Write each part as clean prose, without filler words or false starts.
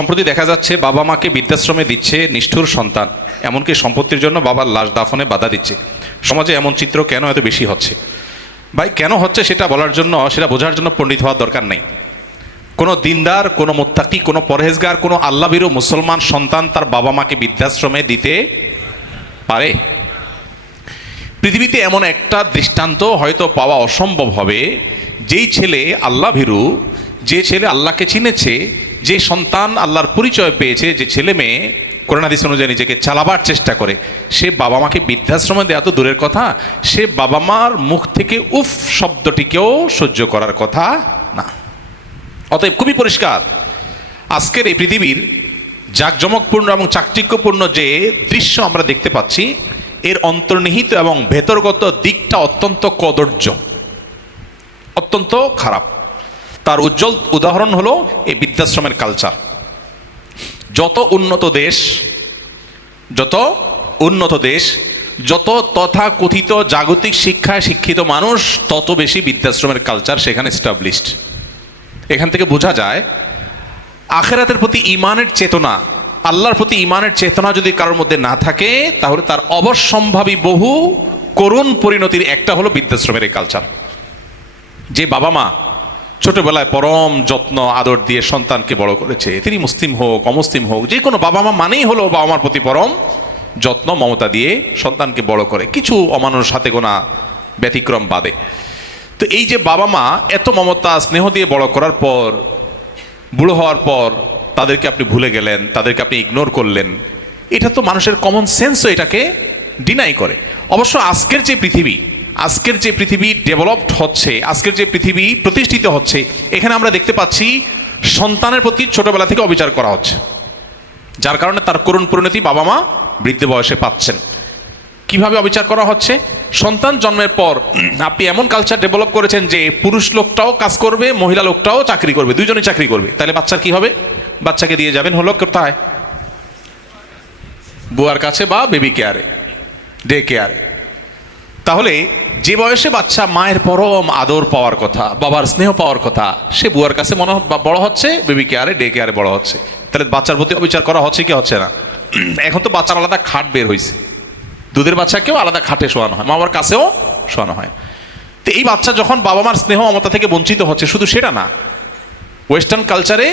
সম্প্রতি দেখা যাচ্ছে বাবা মাকে বৃদ্ধাশ্রমে দিচ্ছে নিষ্ঠুর সন্তান, এমনকি সম্পত্তির জন্য বাবার লাশ দাফনে বাধা দিচ্ছে। সমাজে এমন চিত্র কেন এত বেশি হচ্ছে? ভাই, কেন হচ্ছে সেটা বলার জন্য, সেটা বোঝার জন্য পণ্ডিত হওয়ার দরকার নেই। কোনো দিনদার, কোনো মুত্তাকি, কোনো পরহেজগার, কোনো আল্লাহভীরু মুসলমান সন্তান তার বাবা মাকে বৃদ্ধাশ্রমে দিতে পারে? পৃথিবীতে এমন একটা দৃষ্টান্ত হয়তো পাওয়া অসম্ভব হবে, যেই ছেলে আল্লাহভীরু, যে ছেলে আল্লাহকে চিনেছে, যে সন্তান আল্লাহর পরিচয় পেয়েছে, যে ছেলে মেয়ে কোরআন হাদিস অনুযায়ী নিজেকে চালাবার চেষ্টা করে, সে বাবা মাকে বৃদ্ধাশ্রমে দেওয়া তো দূরের কথা, সে বাবা মার মুখ থেকে উফ শব্দটিকেও সহ্য করার কথা না। অতএব খুবই পরিষ্কার, আজকের এই পৃথিবীর জাঁকজমকপূর্ণ এবং চাকচিক্যপূর্ণ যে দৃশ্য আমরা দেখতে পাচ্ছি, এর অন্তর্নিহিত এবং ভেতরগত দিকটা অত্যন্ত কদর্য, অত্যন্ত খারাপ। তার উজ্জ্বল উদাহরণ হলো এই বৃদ্ধাশ্রমের কালচার। যত উন্নত দেশ, যত তথাকথিত জাগতিক শিক্ষায় শিক্ষিত মানুষ, তত বেশি বৃদ্ধাশ্রমের কালচার সেখানে এস্টাবলিশড। এখান থেকে বোঝা যায় আখিরাতের প্রতি ঈমানের চেতনা, আল্লাহর প্রতি ঈমানের চেতনা যদি কারোর মধ্যে না থাকে, তাহলে তার অবশ্যম্ভাবী বহু করুণ পরিণতির একটা হলো বৃদ্ধাশ্রমের এই কালচার। যে বাবা মা ছোটবেলায় পরম যত্ন আদর দিয়ে সন্তানকে বড় করেছে, তিনি মুসলিম হোক অমুসলিম হোক, যে কোনো বাবা মা মানেই হলো বাবা মার প্রতি পরম যত্ন মমতা দিয়ে সন্তানকে বড় করে, কিছু অমানুষ হাতে গোনা ব্যতিক্রম বাদে। তো এই যে বাবা মা এত মমতা স্নেহ দিয়ে বড় করার পর, বুড়ো হওয়ার পর তাদেরকে আপনি ভুলে গেলেন, তাদেরকে আপনি ইগনোর করলেন, এটা তো মানুষের কমন সেন্সও এটাকে ডিনাই করে। অবশ্য আজকের যে পৃথিবী ডেভেলপড হচ্ছে, আজকের যে পৃথিবী প্রতিষ্ঠিত হচ্ছে, এখানে আমরা দেখতে পাচ্ছি সন্তানের প্রতি ছোটবেলা থেকে অবিচার করা হচ্ছে, যার কারণে তার করুণ পরিণতি বাবা মা বৃদ্ধ বয়সে পাচ্ছেন। কিভাবে অবিচার করা হচ্ছে? সন্তান জন্মের পর আপনি এমন কালচার ডেভেলপ করেছেন যে পুরুষ লোকটাও কাজ করবে, মহিলা লোকটাও চাকরি করবে, দুইজনই চাকরি করবে। তাহলে বাচ্চার কি হবে? বাচ্চাকে দিয়ে যাবেন হলো কোথায়? বুয়ার কাছে বা বেবি কেয়ারে, ডে কেয়ারে। তাহলে যে বয়সে বাচ্চা মায়ের পরম আদর পাওয়ার কথা, বাবার স্নেহ পাওয়ার কথা, সে বুয়ার কাছে বড় হচ্ছে, বেবি কেয়ারে, ডে কেয়ারে বড় হচ্ছে। তাহলে বাচ্চার প্রতি অবিচার করা হচ্ছে কি হচ্ছে না? এখন তো বাচ্চার আলাদা খাট বের হয়েছে, দুধের বাচ্চাকেও আলাদা খাটে শোয়ানো হয়, মা বাবার কাছেও শোয়ানো হয়। তো এই বাচ্চা যখন বাবা মার স্নেহ মমতা থেকে বঞ্চিত হচ্ছে, শুধু সেটা না, ওয়েস্টার্ন কালচারে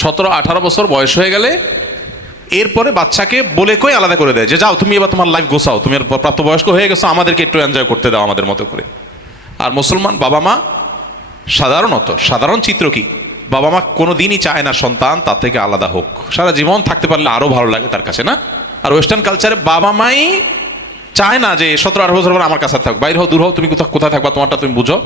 17-18 বছর বয়স হয়ে গেলে এরপরে বাচ্চাকে বলে কই আলাদা করে দেয় যে যাও তুমি এবার তোমার লাইফ গোছাও, তুমি প্রাপ্তবয়স্ক হয়ে গেছো, আমাদেরকে একটু এনজয় করতে দাও আমাদের মতো করে। আর মুসলমান বাবা মা সাধারণ চিত্র কি? বাবা মা কোনো দিনই চায় না সন্তান তার থেকে আলাদা হোক, সারা জীবন থাকতে পারলে আরো ভালো লাগে তার কাছে, না? আর ওয়েস্টার্ন কালচারে বাবা মাই চায় না যে 17-18 বছর পর আমার কাছে থাক, বাইরে হও, দূর হও, তুমি কোথায় থাকবা তোমারটা তুমি বুঝো,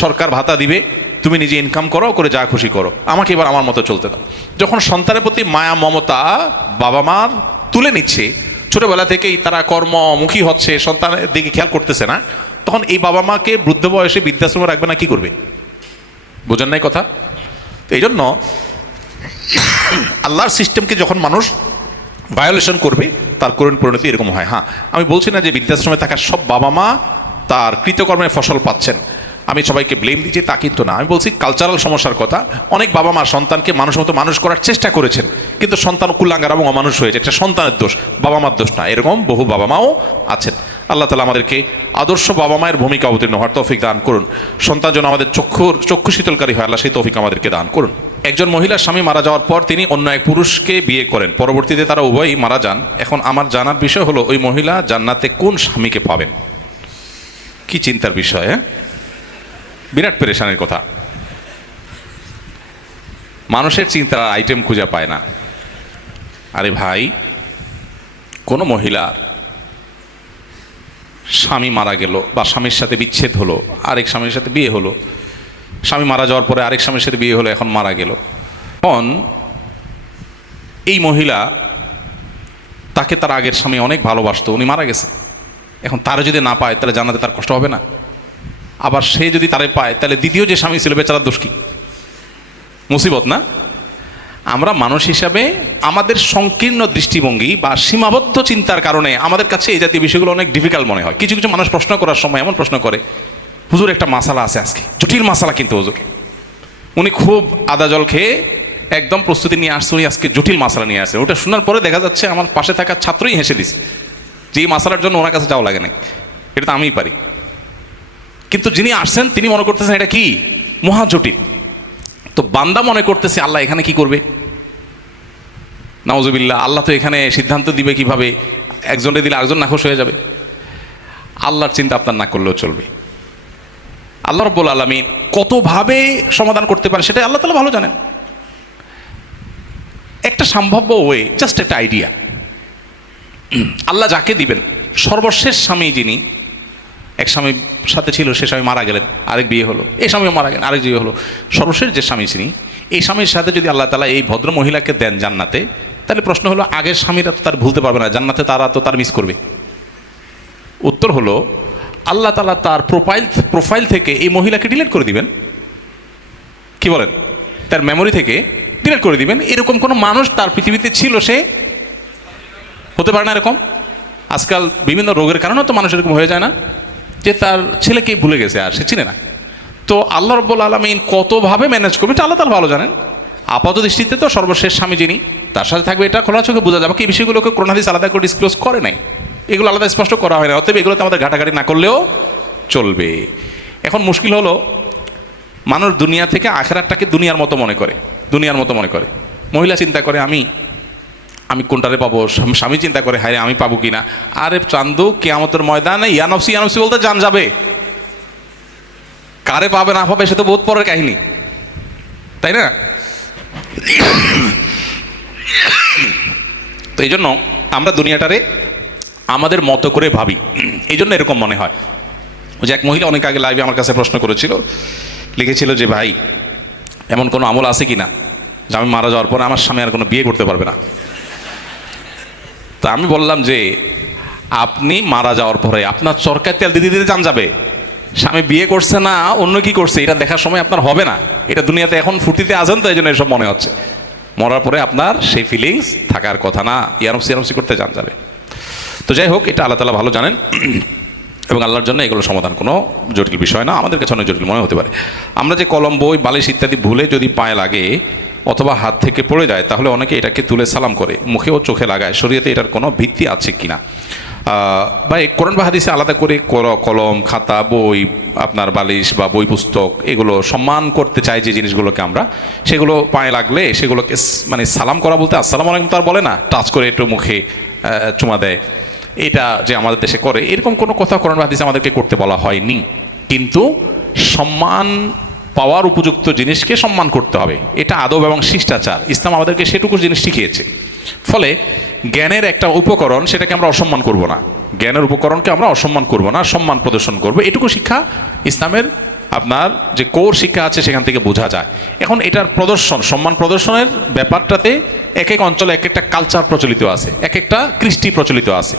সরকার ভাতা দিবে, তুমি নিজে ইনকাম করো, করে যা খুশি করো, আমাকে এবার আমার মতো চলতে দাও। যখন সন্তানের প্রতি মায়া মমতা বাবা মার তুলে নিচ্ছে, ছোটবেলা থেকেই তারা কর্মমুখী হচ্ছে, সন্তানের দিকে খেয়াল করতেছে না, তখন এই বাবা মাকে বৃদ্ধ বয়সে বৃদ্ধাশ্রমে রাখবে না, কি করবে? বোঝেন নাই কথা? তো এই জন্য আল্লাহর সিস্টেমকে যখন মানুষ ভায়োলেশন করবে, তার করুণ পরিণতি এরকম হয়। হ্যাঁ, আমি বলছি না যে বৃদ্ধাশ্রমে থাকা সব বাবা মা তার কৃতকর্মের ফসল পাচ্ছেন, আমি সবাইকে ব্লেম দিচ্ছি তা কিন্তু না। আমি বলছি কালচারাল সমস্যার কথা। অনেক বাবা মা সন্তানকে মানুষ মতো মানুষ করার চেষ্টা করেছেন, কিন্তু সন্তান কুলাঙ্গার এবং অমানুষ হয়েছে। এটা সন্তানের দোষ, বাবা মার দোষ না। এরকম বহু বাবা মাও আছেন। আল্লাহ তাআলা আমাদেরকে আদর্শ বাবা মায়ের ভূমিকা অবতীর্ণ হওয়ার তৌফিক দান করুন। সন্তান যেন আমাদের চক্ষু শীতলকারী হয়, আল্লাহ সেই তৌফিক আমাদেরকে দান করুন। একজন মহিলার স্বামী মারা যাওয়ার পর তিনি অন্য এক পুরুষকে বিয়ে করেন, পরবর্তীতে তারা উভয়ই মারা যান। এখন আমার জানার বিষয় হলো, ওই মহিলা জান্নাতে কোন স্বামীকে পাবেন? কি চিন্তার বিষয়! বিরাট পেরেশানির কথা। মানুষের চিন্তার আইটেম খুঁজে পায় না। আরে ভাই, কোন মহিলার স্বামী মারা গেল বা স্বামীর সাথে বিচ্ছেদ হলো, আরেক স্বামীর সাথে বিয়ে হলো, স্বামী মারা যাওয়ার পরে আরেক স্বামীর সাথে বিয়ে হলো, এখন মারা গেল। এখন এই মহিলা, তাকে তার আগের স্বামী অনেক ভালোবাসতো, উনি মারা গেছে, এখন তারা যদি না পায় তাহলে জানাতে তার কষ্ট হবে না? আবার সে যদি তারে পায়, তাহলে দ্বিতীয় যে স্বামী ছিল বেচারার দোষ কি? মুসিবত না? আমরা মানুষ হিসাবে আমাদের সংকীর্ণ দৃষ্টিভঙ্গি বা সীমাবদ্ধ চিন্তার কারণে আমাদের কাছে এই জাতীয় বিষয়গুলো অনেক ডিফিকাল্ট মনে হয়। কিছু কিছু মানুষ প্রশ্ন করার সময় এমন প্রশ্ন করে, হুজুর একটা মাসালা আছে আজকে, জটিল মাসালা কিন্তু হুজুর। উনি খুব আদা জল খেয়ে একদম প্রস্তুতি নিয়ে আসছে, উনি আজকে জটিল মাসালা নিয়ে আসছে। ওটা শোনার পরে দেখা যাচ্ছে আমার পাশে থাকা ছাত্রই হেসে দিছে যে এই মাসালার জন্য ওনার কাছে যাওয়া লাগে না, এটা তো আমিই পারি। কিন্তু যিনি আসছেন তিনি মনে করতেছেন এটা কি মহা জটিল। তো বান্দা মনে করতেছে আল্লাহ এখানে কি করবে, নাউজুবিল্লাহ, আল্লাহ তো এখানে সিদ্ধান্ত দিবে কিভাবে, একজনে দিলে আরেকজন নাখোশ হয়ে যাবে। আল্লাহর চিন্তা আপনার না করলেও চলবে। আল্লাহ রাব্বুল আলামিন কতভাবে সমাধান করতে পারে সেটা আল্লাহ তাআলা ভালো জানেন। একটা সম্ভাব্য ওয়ে, জাস্ট একটা আইডিয়া, আল্লাহ যাকে দিবেন, সর্বশেষ স্বামী যিনি, এক স্বামীর সাথে ছিল, সে স্বামী মারা গেলেন, আরেক বিয়ে হলো, এই স্বামীও মারা গেলেন, আরেক বিয়ে হলো, সর্বশেষ যে স্বামী যিনি, এই স্বামীর সাথে যদি আল্লাহ তাআলা এই ভদ্র মহিলাকে দেন জান্নাতে, তাহলে প্রশ্ন হলো আগের স্বামীরা তো তার ভুলতে পারবে না, জান্নাতে তারা তো তার মিস করবে। উত্তর হলো আল্লাহ তাআলা তার প্রোফাইল থেকে এই মহিলাকে ডিলিট করে দিবেন। কি বলেন? তার মেমোরি থেকে ডিলিট করে দিবেন। এরকম কোনো মানুষ তার পৃথিবীতে ছিল, সে হতে পারে না এরকম। আজকাল বিভিন্ন রোগের কারণেও তো মানুষ এরকম হয়ে যায় না, যে তার ছেলেকেই ভুলে গেছে আর সে চিনে না। তো আল্লাহ রাব্বুল আলামিন কতভাবে ম্যানেজ করবে এটা আল্লাহ তাআলা ভালো জানেন। আপাত দৃষ্টিতে তো সর্বশেষ স্বামী যিনি, তার সাথে থাকবে, এটা খোলা চোখে বোঝা যাবে। কি এই বিষয়গুলোকে কোরআন হাদিস আলাদা করে ডিসক্লোজ করে নাই, এগুলো আলাদা স্পষ্ট করা হয় না। অতএব এগুলোতে আমাদের ঘাটাঘাটি না করলেও চলবে। এখন মুশকিল হলো মানুষ দুনিয়া থেকে আখিরাতটাকে দুনিয়ার মতো মনে করে, দুনিয়ার মতো মনে করে। মহিলা চিন্তা করে আমি কোনটারে পাবো, স্বামী চিন্তা করে হায় আমি পাবো কিনা। আরে চান্দু, কিয়ামতের ময়দানে ইয়ানফসি ইয়ানফসি বলতে জান যাবে, কারে পাবে না পাবে সে তো বহুত পরের কাহিনী, তাই না? তো এই জন্য আমরা দুনিয়াটারে আমাদের মতো করে ভাবি, এই জন্য এরকম মনে হয়। ওই যে এক মহিলা অনেক আগে লাইভে আমার কাছে প্রশ্ন করেছিল, লিখেছিল যে ভাই এমন কোনো আমল আছে কিনা যে আমি মারা যাওয়ার পরে আমার স্বামী আর কোনো বিয়ে করতে পারবে না। তা আমি বললাম যে আপনি মারা যাওয়ার পরে আপনার চরকায় তেল দিতে দিতে জান যাবে, স্বামী বিয়ে করছে না অন্য কি করছে এটা দেখার সময় আপনার হবে না। এটা দুনিয়াতে এখন ফুর্তিতে আছেন তো এই জন্য এসব মনে হচ্ছে, মরার পরে আপনার সেই ফিলিংস থাকার কথা না, ইয়ারমসি করতে জান যাবে। তো যাই হোক, এটা আল্লাহ তাআলা ভালো জানেন এবং আল্লাহর জন্য এগুলো সমাধান কোনো জটিল বিষয় না, আমাদের কাছে অনেক জটিল মনে হতে পারে। আমরা যে কলম, বই, বালিশ ইত্যাদি ভুলে যদি পায়ে লাগে অথবা হাত থেকে পড়ে যায়, তাহলে অনেকে এটাকে তুলে সালাম করে, মুখে ও চোখে লাগায়। শরীয়তে এটার কোনো ভিত্তি আছে কিনা? বা কোরআন বা হাদিসে আলাদা করে কলম, খাতা, বই, আপনার বালিশ বা বই পুস্তক এগুলো সম্মান করতে চাই যে জিনিসগুলোকে আমরা, সেগুলো পায়ে লাগলে সেগুলোকে মানে সালাম করা বলতে আসসালামু আলাইকুম তার বলে না, টাচ করে একটু মুখে চুমা দেয়, এটা যে আমাদের দেশে করে, এরকম কোনো কথা কোরআন বা হাদিসে আমাদেরকে করতে বলা হয়নি। কিন্তু সম্মান পাওয়ার উপযুক্ত জিনিসকে সম্মান করতে হবে, এটা আদব এবং শিষ্টাচার। ইসলাম আমাদেরকে সেটুকু জিনিস শিখিয়েছে। ফলে জ্ঞানের একটা উপকরণ, সেটাকে আমরা অসম্মান করব না, জ্ঞানের উপকরণকে আমরা অসম্মান করব না, সম্মান প্রদর্শন করব। এটুকু শিক্ষা ইসলামের আপনার যে কোর শিক্ষা আছে সেখান থেকে বোঝা যায়। এখন এটার প্রদর্শন, সম্মান প্রদর্শনের ব্যাপারটাতে এক এক অঞ্চলে এক একটা কালচার প্রচলিত আছে, এক একটা কৃষ্টি প্রচলিত আছে,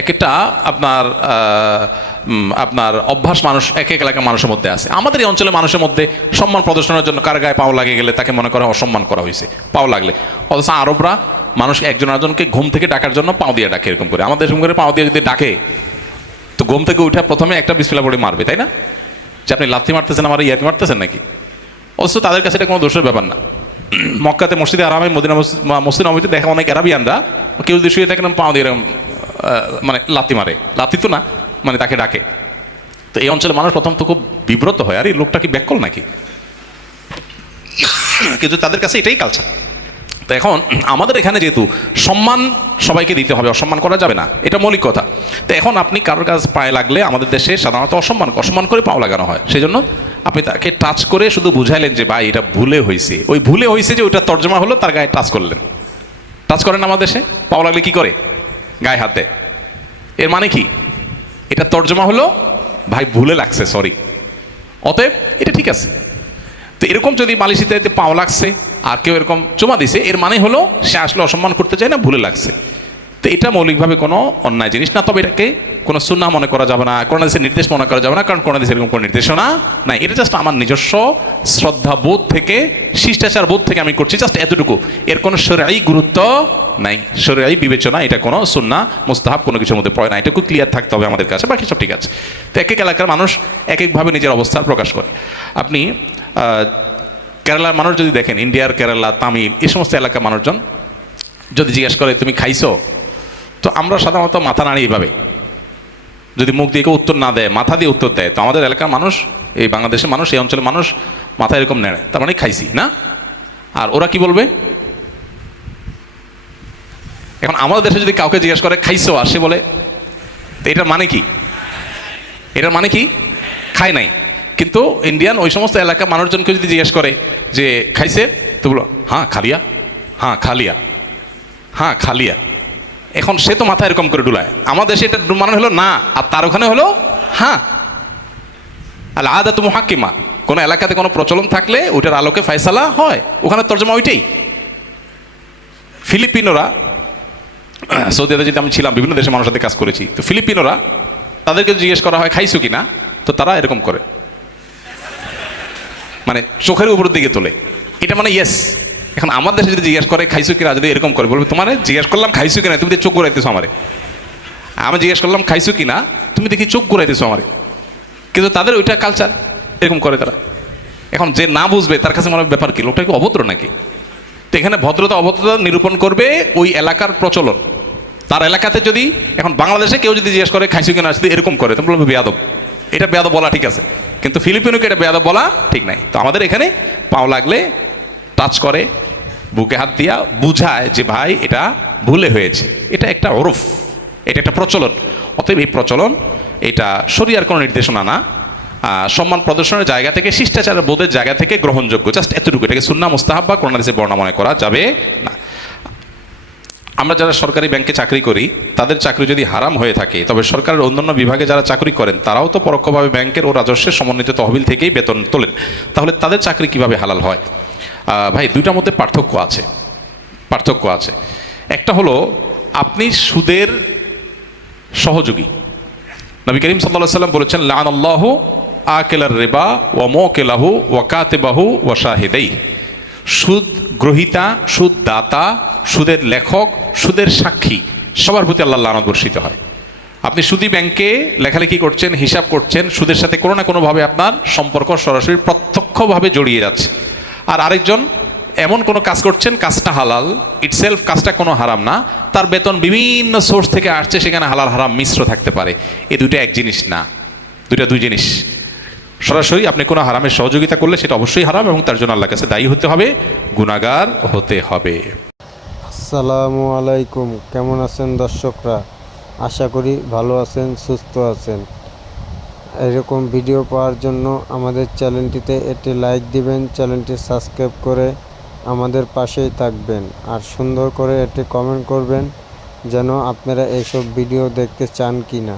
এক একটা আপনার অভ্যাস মানুষ এক এক এলাকার মানুষের মধ্যে আছে। আমাদের এই অঞ্চলে মানুষের মধ্যে সম্মান প্রদর্শনের জন্য কার গায়ে পাও লাগে গেলে তাকে মনে করা অসম্মান করা হয়েছে, পাও লাগলে। অথচ আরবরা মানুষ একজন আরেকজনকে ঘুম থেকে ডাকার জন্য পাও দিয়ে ডাকে, এরকম করে। আমাদের এরকম করে পাও দিয়ে যদি ডাকে তো ঘুম থেকে উঠে প্রথমে একটা বিসমিল্লাহ পড়ে মারবে, তাই না? যে আপনি লাথি মারতেছেন, আমার ইয়াতি মারতেছেন নাকি? অথচ তাদের কাছে এটা কোনো দোষের ব্যাপার না। মক্কাতে মসজিদে আরামে, মদিনা মসজিদ নববীতে দেখা অনেক আরাবিয়ানরা কেউ যদি শুয়ে থাকেন পাও দিয়ে এরকম মানে লাথি মারে, লাথি তো না, মানে তাকে ডাকে। তো এই অঞ্চলে মানুষ প্রথম তো খুব বিব্রত হয়, আর এই লোকটা কি ব্যাককল নাকি, কিন্তু তাদের কাছে এটাই কালচার। তো এখন আমাদের এখানে যেহেতু সম্মান সবাইকে দিতে হবে, অসম্মান করা যাবে না, এটা মৌলিক কথা। তো এখন আপনি কারোর কাছে পায়ে লাগলে আমাদের দেশে সাধারণত অসম্মান করে পাও লাগানো হয়। সেই জন্য আপনি তাকে টাচ করে শুধু বুঝাইলেন যে ভাই এটা ভুলে হয়েছে, ওই ভুলে হয়েছে যে ওইটা তর্জমা হলো তার গায়ে টাচ করলেন। টাচ করেন আমাদের দেশে পাও লাগলে কি করে? গায়ে হাত দেয়। এর মানে কি? এটা তর্জমা হলো ভাই ভুলে লাগছে, সরি, অতএব এটা ঠিক আছে। তো এরকম যদি মালয়েশিয়াতে পাও লাগছে আর কেউ এরকম চুমা দিছে, এর মানে হলো সে আসলে অসম্মান করতে চায় না, ভুলে লাগছে। তো এটা মৌলিকভাবে কোনো অন্যায় জিনিস না, তবে এটাকে কোনো সুন্নাহ মনে করা যাবে না, কোরআন হাদিসের নির্দেশ মনে করা যাবে না, কারণ কোরআন হাদিসের এরকম কোনো নির্দেশনা নাই। এটা জাস্ট আমার নিজস্ব শ্রদ্ধা বোধ থেকে, শিষ্টাচার বোধ থেকে আমি করছি, জাস্ট এতটুকু। এর কোনো শরঈ গুরুত্ব নাই, শরঈ বিবেচনা, এটা কোনো সুন্নাহ মুস্তাহাব কোনো কিছুর মধ্যে পড়ে না। এটুকু ক্লিয়ার থাকতে হবে আমাদের কাছে, বাকি সব ঠিক আছে। তো এক এক এলাকার মানুষ এক একভাবে নিজের অবস্থার প্রকাশ করে। আপনি কেরালার মানুষ যদি দেখেন, ইন্ডিয়ার কেরালা, তামিল, এই সমস্ত এলাকার মানুষজন যদি জিজ্ঞেস করে তুমি খাইছো, তো আমরা সাধারণত মাথা নাড়ি এইভাবে, যদি মুখ দিয়ে কেউ উত্তর না দেয় মাথা দিয়ে উত্তর দেয়। তো আমাদের এলাকার মানুষ, এই বাংলাদেশের মানুষ, এই অঞ্চলের মানুষ মাথা এরকম নেড়ে, তার মানে খাইছি না। আর ওরা কি বলবে? এখন আমাদের দেশে যদি কাউকে জিজ্ঞেস করে খাইছো, আর সে বলে, তো এটার মানে কি? এটার মানে কি? খায় নাই। কিন্তু ইন্ডিয়ান ওই সমস্ত এলাকার মানুষজনকে যদি জিজ্ঞেস করে যে খাইছে, তো বলো হ্যাঁ খালিয়া, হ্যাঁ খালিয়া, হ্যাঁ খালিয়া। এখন সে তো মাথা এরকম করে ডুলায়। আমাদের দেশে এটা মানে হলো না, আর তার ওখানে হলো হ্যাঁ। আল আদাতু মুহাক্কিমা, কোনো এলাকাতে কোনো প্রচলন থাকলে ওইটার আলোকে ফয়সালা হয়, ওখানে তর্জমা ওইটাই। ফিলিপিনোরা, সৌদি আরবে যদি আমি ছিলাম, বিভিন্ন দেশের মানুষের সাথে কাজ করেছি, তো ফিলিপিনোরা তাদেরকে জিজ্ঞেস করা হয় খাইছো কিনা, তো তারা এরকম করে, মানে চোখের উপরের দিকে তোলে, এটা মানে ইয়েস। এখন আমার দেশে যদি জিজ্ঞেস করে খাইছো কিনা, যদি এরকম করে বলবে, তোমার জিজ্ঞেস করলাম খাইছো কিনা, তুমি চোখ ঘুরাইতেছো আমারে। আমি জিজ্ঞেস করলাম খাইছো কিনা, তুমি দেখি চোখ ঘুরাইতেছো আমারে। কিন্তু তাদের ওইটা কালচার, এরকম করে তারা। এখন যে না বুঝবে তার কাছে মনে হবে ব্যাপার কি, লোকটা কি অভদ্র নাকি? তো এখানে ভদ্রতা অভদ্রতা নিরূপণ করবে ওই এলাকার প্রচলন। তার এলাকাতে যদি, এখন বাংলাদেশে কেউ যদি জিজ্ঞেস করে খাইছো কিনা, যদি এরকম করে, তুমি বলবে বেয়াদব। এটা বেয়াদব বলা ঠিক আছে, কিন্তু ফিলিপিনোকে এটা বেয়াদব বলা ঠিক নাই। তো আমাদের এখানে পাও লাগলে টাচ করে, বুকে হাত দিয়া বুঝায় যে ভাই এটা ভুলে হয়েছে, এটা একটা ওরফ, এটা একটা প্রচলন। অতএব এই প্রচলন এটা শরিয়ার কোনো নির্দেশনা না, সম্মান প্রদর্শনের জায়গা থেকে, শিষ্টাচারের বোধের জায়গা থেকে গ্রহণযোগ্য, জাস্ট এতটুকু। এটাকে সুন্নাহ মুস্তাহাব বা কোরআন হাদিসে বর্ণনা মনে করা যাবে না। আমরা যারা সরকারি ব্যাংকে চাকরি করি, তাদের চাকরি যদি হারাম হয়ে থাকে, তবে সরকারের অন্যান্য বিভাগে যারা চাকরি করেন তারাও তো পরোক্ষভাবে ব্যাংকের ও রাজস্বের সমন্বিত তহবিল থেকেই বেতন তোলেন, তাহলে তাদের চাকরি কিভাবে হালাল হয়? ভাই, দুইটার মধ্যে পার্থক্য আছে। একটা হলো আপনি সুদের সহযোগী। নবী করিম সাল্লাল্লাহু আলাইহি ওয়াসাল্লাম বলেছেন, লাআনাল্লাহু আকিলার রিবা ওয়া মুকিলাহু ওয়া কাতিবাহু ওয়া শাহিদাই। সুদ গ্রহীতা, সুদ দাতা, সুদের লেখক, সুদের সাক্ষী, সবার প্রতি আল্লাহর লানত বর্ষিত হয়। আপনি সুদী ব্যাংকে লেখালেখি করছেন, হিসাব করছেন, সুদের সাথে কোনো না কোনোভাবে আপনার সম্পর্ক সরাসরি প্রত্যক্ষভাবে জড়িয়ে যাচ্ছে। আর আরেকজন এমন কোনো কাজ করছেন, কাজটা হালাল ইটসেলফ, কাজটা কোনো হারাম না, তার বেতন বিভিন্ন সোর্স থেকে আসছে, সেখানে হালাল হারাম মিশ্র থাকতে পারে। এই দুটো এক জিনিস না, দুই জিনিস। সরাসরি আপনি কোনো হারামের সহযোগিতা করলে সেটা অবশ্যই হারাম, এবং তার জন্য আল্লাহর কাছে দায়ী হতে হবে, গুনাহগার হতে হবে। আসসালামু আলাইকুম, কেমন আছেন দর্শকরা? আশা করি ভালো আছেন, সুস্থ আছেন। এরকম ভিডিও পাওয়ার জন্য আমাদের চ্যানেলটিতে একটি লাইক দিবেন, চ্যানেলটি সাবস্ক্রাইব করে আমাদের পাশেই থাকবেন, আর সুন্দর করে একটি কমেন্ট করবেন যেন আপনারা এইসব ভিডিও দেখতে চান কি না।